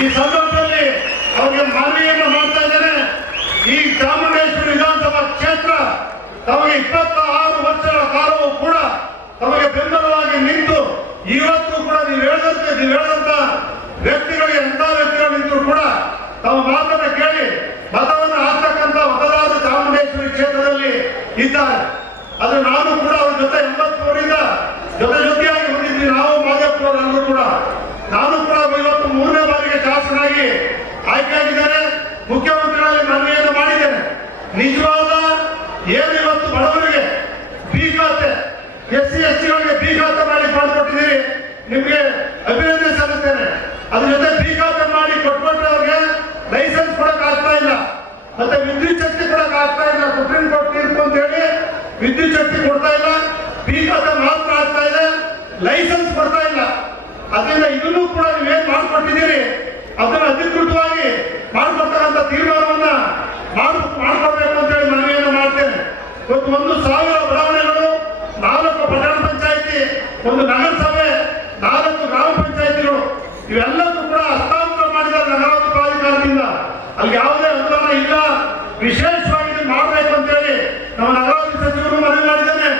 ಈ ಸಂದರ್ಭದಲ್ಲಿ ಅವರಿಗೆ ಮನವಿಯನ್ನು ಮಾಡ್ತಾ ಇದ್ದೇನೆ. ಈ ಚಾಮುಂಡೇಶ್ವರಿ ವಿಧಾನಸಭಾ ಕ್ಷೇತ್ರ ತಮಗೆ ಇಪ್ಪತ್ತ ಆರು ವರ್ಷಗಳ ಕಾಲವೂ ಕೂಡ ತಮಗೆ ಬೆಂಬಲವಾಗಿ ನಿಂತು ಇವತ್ತು ಕೂಡ ನೀವು ಹೇಳಿದಂತೆ, ನೀವು ಹೇಳಿದಂತ ವ್ಯಕ್ತಿಗಳಿಗೆ ಎಂತ ವ್ಯಕ್ತಿಗಳು ನಿಂತರು ಕೂಡ ತಮ್ಮ ಮಾತನ್ನ ಕೇಳಿ ಮತವನ್ನು ಹಾಕ್ತಕ್ಕಂತ ಮತದಾರರು ಚಾಮುಂಡೇಶ್ವರಿ ಕ್ಷೇತ್ರದಲ್ಲಿ ಇದ್ದಾರೆ. ಅದು ನಾನು ಕೂಡ ಅವ್ರ ಜೊತೆ ಎಂಬತ್ತೂರಿಂದ ಜೊತೆ ಜೊತೆಯಾಗಿ ಹೊಂದಿದ್ವಿ ನಾವು ಮಾದೇಪುರಲ್ಲೂ ಕೂಡ. ನಾನು ಕೂಡ ಇವತ್ತು ಮೂರನೇ ಬಾರಿಗೆ ಆಯ್ಕೆಯಾಗಿದ್ದಾರೆ. ಮುಖ್ಯಮಂತ್ರಿಗಳಾಗಿ ಮನವಿಯನ್ನು ಮಾಡಿದ್ದೇನೆ. ನಿಜವಾದ ಏನು ಇವತ್ತು ಬಡವರಿಗೆ ಬಿ ಖಾತೆ ಎಸ್ ಸಿ ಎಸ್ ಟಿಗಳಿಗೆ ಬಿ ಖಾತೆ ಮಾಡಿ ಮಾಡಿಕೊಟ್ಟಿದ್ದೀರಿ ನಿಮಗೆ ಅಭಿನಂದನೆ ಸಲ್ಲಿಸ್ತೇನೆ. ಅದ್ರ ಜೊತೆ ಬಿ ಖಾತೆ ಮಾಡಿ ಕೊಟ್ಕೊಟ್ಟವ್ರಿಗೆ ಲೈಸೆನ್ಸ್ ಕೊಡಕ್ ಆಗ್ತಾ ಇಲ್ಲ. ಮತ್ತೆ ವಿದ್ಯುತ್ ಶಕ್ತಿ ಕೊಡಕ್ ಆಗ್ತಾ ಇಲ್ಲ. ಸುಪ್ರೀಂ ಕೋರ್ಟ್ ತೀರ್ಪು ಅಂತ ಹೇಳಿ ವಿದ್ಯುತ್ ಶಕ್ತಿ ಕೊಡ್ತಾ ಇಲ್ಲ. ಬಿ ಖಾತೆ ಮಾತ್ರ ಆಗ್ತಾ ಇದೆ. ಲೈಸೆನ್ಸ್ ಕೊಡ್ತಾ ಇಲ್ಲ. ಅದರಿಂದ ಇದನ್ನು ಕೂಡ ನೀವೇನ್ ಮಾಡ್ಕೊಟ್ಟಿದ್ದೀರಿ? ಅದನ್ನ ಅಧಿಕೃತವಾಗಿ ಮಾಡಿಕೊಡ್ತಕ್ಕಂಥ ತೀರ್ಮಾನವನ್ನ ಮಾಡ್, ಮಾಡ್ಕೊಡ್ಬೇಕು ಅಂತ ಹೇಳಿ ಮನವಿಯನ್ನು ಮಾಡ್ತೇನೆ. ಇವತ್ತು ಒಂದು ಸಾವಿರ ಬಡಾವಣೆಗಳು, ನಾಲ್ಕು ಪಟ್ಟಣ ಪಂಚಾಯಿತಿ, ಒಂದು ನಗರಸಭೆ, ನಾಲ್ಕು ಗ್ರಾಮ ಪಂಚಾಯಿತಿಗಳು, ಇವೆಲ್ಲಕ್ಕೂ ಕೂಡ ಹಸ್ತಾಂತರ ಮಾಡಿದ ನಗರಾಭಿವೃದ್ಧಿ ಪ್ರಾಧಿಕಾರದಿಂದ ಅಲ್ಲಿ ಯಾವುದೇ ಅನುದಾನ ಇಲ್ಲ. ವಿಶೇಷವಾಗಿ ಇದು ಮಾಡಬೇಕು ಅಂತ ಹೇಳಿ ನಮ್ಮ ನಗರಾಭಿವೃದ್ಧಿ ಸಚಿವರು ಮನವಿ ಮಾಡಿದ್ದೇನೆ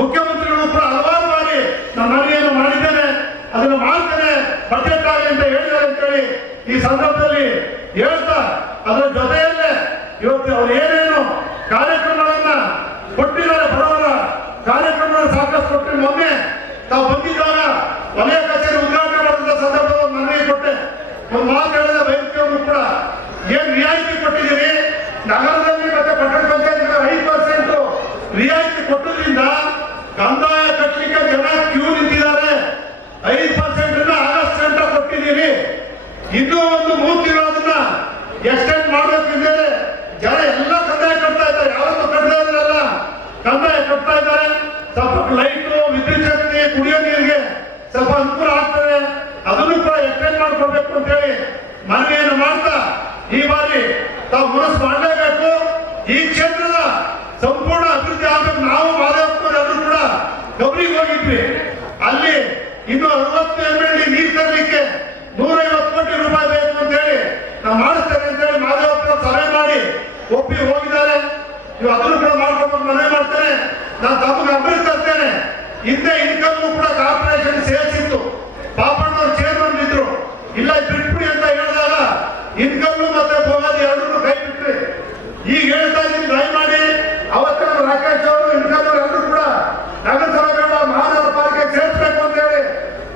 ಮುಖ್ಯಮಂತ್ರಿಗಳು ಕೂಡ ಹಲವಾರು ಬಾರಿ ನಾನು ಮನವಿಯನ್ನು ಮಾಡಿದ್ದೇನೆ ಅದನ್ನು ಮಾಡ್ತೇನೆ ಬಜೆಟ್ ಆಗಲಿ ಅಂತ ಹೇಳಿದ್ದಾರೆ ಅಂತ ಹೇಳಿ ಈ ಸಂದರ್ಭದಲ್ಲಿ ಹೇಳ್ತಾ, ಅದರ ಜೊತೆಯಲ್ಲೇ ಇವತ್ತು ಅವರು ಏನೇನು ಕಾರ್ಯಕ್ರಮಗಳನ್ನ ಕೊಟ್ಟಿದ್ದಾರೆ ಬಡವರ, ಕಾರ್ಯಕ್ರಮಗಳನ್ನು ಸಾಕಷ್ಟು ಕೊಟ್ಟು ಮೊನ್ನೆ ತಾವು ಬಂದಿದ್ದಾಗ ವಲಯ ಕಚೇರಿ ಉದ್ಘಾಟನೆ ಮಾಡಿದ ಸಂದರ್ಭದಲ್ಲಿ ಒಂದು ಮನವಿ ಕೊಟ್ಟೆ ಒಂದು ಮಾತು ಹೇಳಿದ ವೈದ್ಯರು ಕೂಡ ಏನ್ ರಿಯಾಯಿತಿ ಕೊಟ್ಟಿದ್ದೀರಿ ನಗರದಲ್ಲಿ ಮತ್ತೆ ಪಟ್ಟಣ ಪಂಚಾಯತ್ ಐದು ಪರ್ಸೆಂಟ್ ರಿಯಾಯಿತಿ ಕೊಟ್ಟದ್ರಿಂದ ಕಂದಾಯ ಕಟ್ಟಲಿಕ್ಕೆ ಜನ ಕ್ಯೂ ನಿಂತಿದ್ದಾರೆ ಐದು ಪರ್ಸೆಂಟ್ ಆಗಸ್ಟ್ ಗಂಟ ಕೊಟ್ಟಿದ್ದೀರಿ ಇನ್ನೂ ಒಂದು ಮೂರು ತಿಂಗಳು ಅದನ್ನ ಜನ ಎಲ್ಲ ಕಂದಾಯ ಕಟ್ತಾ ಇದ್ದಾರೆ. ಯಾವತ್ತು ಕಟ್ಟದೇ ಇರಲ್ಲ ಕಂದಾಯ ಕಟ್ತಾ ಇದ್ದಾರೆ. ಸ್ವಲ್ಪ ಲೈಟು ವಿದ್ಯುತ್ ಶಕ್ತಿ, ಕುಡಿಯೋ ನೀರಿಗೆ ಸ್ವಲ್ಪ ಅನುಕೂಲ ಆಗ್ತದೆ. ಅದನ್ನು ಕೂಡ ಎಕ್ಸ್ಟೆಂಡ್ ಮಾಡ್ಕೊಡ್ಬೇಕು ಅಂತ ಹೇಳಿ ಮನವಿಯನ್ನು ಮಾಡ್ತಾ ಈ ಬಾರಿ ತಾವು ಮನಸ್ಸು ಮಾಡಲೇಬೇಕು. ಈ ಕ್ಷೇತ್ರದ ಸಂಪೂರ್ಣ ಅಭಿವೃದ್ಧಿ ಆಗಬೇಕು. ನಾವು ಮಾದೇವಪ್ಪನವರು ಎಲ್ಲರೂ ಕೂಡ ಗೌರಿಗೆ ಹೋಗಿದ್ವಿ. ಅಲ್ಲಿ ಇನ್ನು ಅರವತ್ತು ಎಂ ಎಲ್ ಡಿ ನೀರು ತರಲಿಕ್ಕೆ ನೂರೈವತ್ತು ಕೋಟಿ ರೂಪಾಯಿ ಬೇಕು ಅಂತ ಹೇಳಿ ನಾವು ಮಾಡಿಸ್ತೇನೆ ಅಂತ ಹೇಳಿ ಮಾದೇವಪ್ಪನ ಸಭೆ ಮಾಡಿ ಒಪ್ಪಿ ಹೋಗಿದ್ದಾರೆ. ನೀವು ಅದನ್ನು ಕೂಡ ಮಾಡ್ಕೊಂಡು ಮನವಿ ಮಾಡ್ತೇನೆ ನಾನು ತಮಗೆ ಅಭಿವೃದ್ಧಿ ತರ್ತೇನೆ ಹಿಂದೆ ಇನ್ಕಮ್ ಕೂಡ ಕಾರ್ಪೊರೇಷನ್ ಸೇರಿಸಿತ್ತು ಪಾಪಣ್ಣವ್ರು ಚೇರ್ಮನ್ ಇದ್ರು ಇಲ್ಲ ಇದ್ ಬಿಟ್ಬಿಡಿ ಅಂತ ಹೇಳಿದಾಗ ಇನ್ಕಮ್ ಮತ್ತೆ ಭೋಗಾದಿ ಎರಡನ್ನೂ ಕೈ ಬಿಟ್ರಿ ಈಗ ಹೇಳ್ತಾ ಇದ್ದೀನಿ ದಯಮಾಡಿ ಅವತ್ತ ನಮ್ಮ ರಾಕೇಶ್ ಅವರು ಇನ್ಕಮ್ ಎಲ್ಲರೂ ಕೂಡ ನಗರಸಭೆಗಳ ಮಹಾನಗರ ಪಾಲಿಕೆ ಸೇರಿಸಬೇಕು ಅಂತ ಹೇಳಿ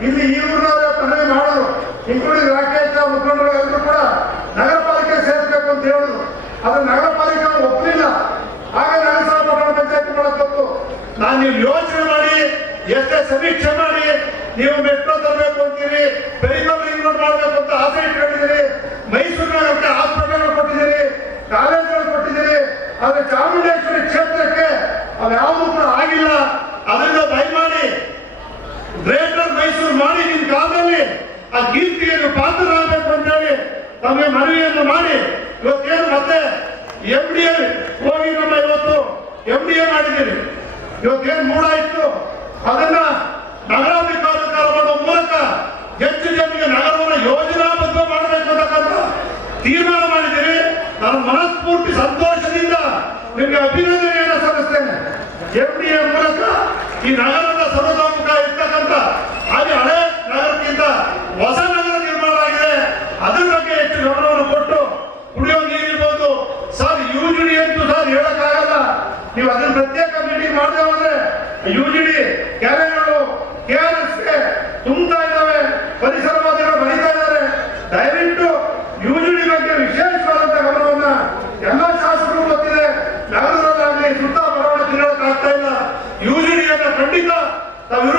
ಇಲ್ಲಿ ಈ ಊರಿನವರೇ ಮನವಿ ಮಾಡೋರು ಇನ್ಕ್ಲೂಡಿಂಗ್ ರಾಕೇಶ್ ಮುಖಂಡರು ಎಲ್ಲರೂ ಕೂಡ ನಗರ ಪಾಲಿಕೆ ಸೇರಿಸಬೇಕು ಅಂತ ಹೇಳಿದ್ರು ಅದು ನಗರ ಪಾಲಿಕೆ ಅವ್ರು ಒಪ್ಪಲಿಲ್ಲ ಆಗ ನಗರಸಭಾ ಪಟ್ಟಣ ಪಂಚಾಯತ್ ಮಾಡಬೇಕು ನಾನು ನೀವು ಯೋಚನೆ ಮಾಡಿ ಎಷ್ಟೇ ಸಮೀಕ್ಷೆ ಮಾಡಿ, ನೀವು ಮೆಟ್ರೋ ತರಬೇಕು ಅಂತೀರಿ ರೋಡ್ ಮಾಡಬೇಕು ಅಂತ ಆಸೆ ಇಟ್ಕೊಂಡಿದ್ದೀರಿ ಮೈಸೂರಿನ ಹಾಸ್ಪಿಟಲ್ ಕೊಟ್ಟಿದ್ದೀರಿ, ಕಾಲೇಜುಗಳು ಕೊಟ್ಟಿದ್ದೀರಿ, ಆದ್ರೆ ಚಾಮುಂಡೇಶ್ವರಿ ಕ್ಷೇತ್ರಕ್ಕೆ ಅದ್ಯಾವುದು ಕೂಡ ಆಗಿಲ್ಲ. ಅದರಿಂದ ದಯಮಾಡಿ ಗ್ರೇಟರ್ ಮೈಸೂರು ಮಾಡಿ ನಿಮ್ ಕಾಲದಲ್ಲಿ ಆ ಕೀರ್ತಿಗೆ ನೀವು ಪಾತ್ರರಾಗಬೇಕು ಅಂತ ಹೇಳಿ ತಮಗೆ ಮನವಿಯನ್ನು ಮಾಡಿ. ಇವತ್ತೇನು ಮತ್ತೆ ಎಂ ಡಿ ಎ ನಮ್ಮ ಇವತ್ತು ಎಂ ಡಿ ಎ ಮಾಡಿದ್ದೀರಿ. ಇವತ್ತೇನು ಮೂಡ ಇತ್ತು ಅದನ್ನ ನಗರಾಧಿಕಾರಿಕಾರ ಮಾಡುವ ಮೂಲಕ ಹೆಚ್ಚು ಜನರಿಗೆ ನಗರವನ್ನು ಯೋಜನಾಬದ್ಧ ಮಾಡಬೇಕು ಅಂತಕ್ಕಂಥ ತೀರ್ಮಾನ ಮಾಡಿದ್ದೀರಿ. ನಾನು ಮನಸ್ಫೂರ್ತಿ ಸಂತೋಷದಿಂದ ನಿಮಗೆ ಅಭಿನಂದನೆಯನ್ನು ಸಲ್ಲಿಸ್ತೇನೆ. ಎಂ ಡಿ ಎ ಮೂಲಕ ಈ ನಗರದ ಸರ್ವತೋಮುಖ ಇರ್ತಕ್ಕಂಥ ಹಾಗೆ ಹಳೆ ನಗರಕ್ಕಿಂತ ಹೊಸ ನಗರ ನಿರ್ಮಾಣ ಆಗಿದೆ. ಅದರ ಬಗ್ಗೆ ಹೆಚ್ಚು ಗಮನವನ್ನು ಕೊಟ್ಟು ಕುಡಿಯೋ ನೀರಿರ್ಬೋದು ಸರ್ ಯು ಜಿ ಡಿ ಅಂತೂ ಸರ್ ಹೇಳಕ್ಕಾಗಲ್ಲ. ನೀವು ಅದನ್ನ ಪ್ರತ್ಯೇಕ ಮೀಟಿಂಗ್ ಮಾಡಿದೆ ಹೋದ್ರೆ ಯು ಜಿ ಡಿ ಕೆರೆಗಳು ಕೆ ಆರ್ ಎಸ್ಗೆ ತುಂಬ್ತಾ ಇದ್ದಾವೆ ಪರಿಸರವಾದಿಗಳು ಬರೀತಾ ಇದ್ದಾರೆ ದಯವಿಟ್ಟು ಯು ಜಿ ಡಿ ಬಗ್ಗೆ ವಿಶೇಷವಾದಂತ ಗಮನವನ್ನ ಎಲ್ಲ ಶಾಸಕರು ಗೊತ್ತಿದೆ ನಗರದಲ್ಲಾಗಲಿ ಸುತ್ತ ಬರೋಣ ತಿರುಗಕ್ಕೆ ಆಗ್ತಾ ಇಲ್ಲ ಯು ಜಿ ಡಿಯನ್ನ ಖಂಡಿತ ನಾವು ವಿರೋಧ